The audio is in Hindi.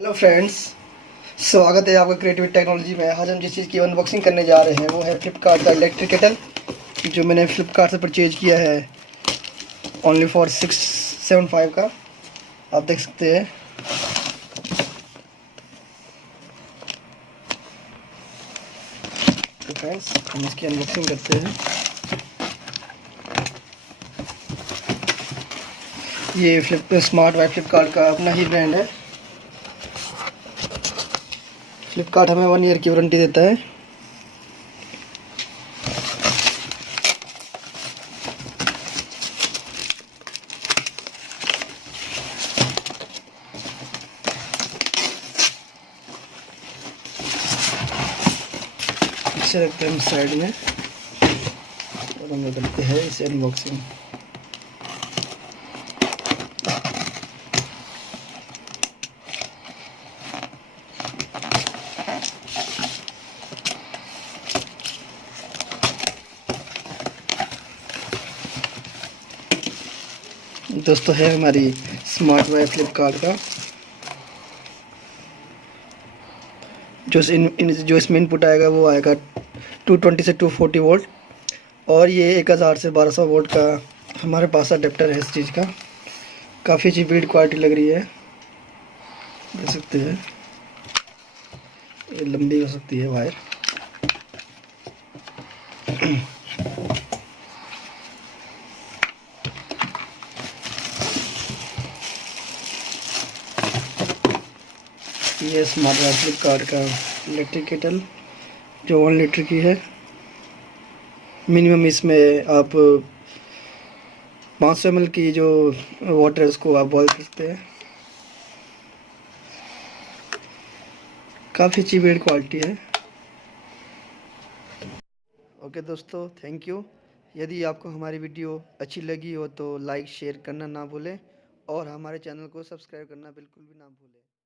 हेलो फ्रेंड्स, स्वागत है आपका क्रिएटिव टेक्नोलॉजी में। आज हम जिस चीज़ की अनबॉक्सिंग करने जा रहे हैं वो है फ्लिपकार्ट का इलेक्ट्रिक केटल, जो मैंने फ्लिपकार्ट से परचेज किया है ओनली फॉर 675 का। आप देख सकते हैं। तो फ्रेंड्स, हम इसकी अनबॉक्सिंग करते हैं। ये स्मार्ट बाय फ्लिपकार्ट का अपना ही ब्रांड है। फ्लिपकार्ट हमें 1 ईयर की वारंटी देता है। इसे रखते हैं हम साइड में और हम करते हैं इसे अनबॉक्सिंग। दोस्तों है हमारी स्मार्ट बाय फ्लिपकार्ट का, जो इसमें इनपुट आएगा वो आएगा 220 से 240 वोल्ट, और ये 1000 से 1200 वोल्ट का हमारे पास अडेप्टर है इस चीज़ का। काफ़ी अच्छी बिल्ड क्वालिटी लग रही है, देख सकते हैं। ये लंबी हो सकती है वायर। ये स्मार्ट बाय फ्लिपकार्ट का इलेक्ट्रिक केटल जो 1 लीटर की है। मिनिमम इसमें आप 500 ml की जो वाटर है उसको आप बॉयल कर सकते हैं। काफ़ी अच्छी बिल्ड क्वालिटी है। ओके दोस्तों, थैंक यू। यदि आपको हमारी वीडियो अच्छी लगी हो तो लाइक शेयर करना ना भूलें, और हमारे चैनल को सब्सक्राइब करना बिल्कुल भी ना भूलें।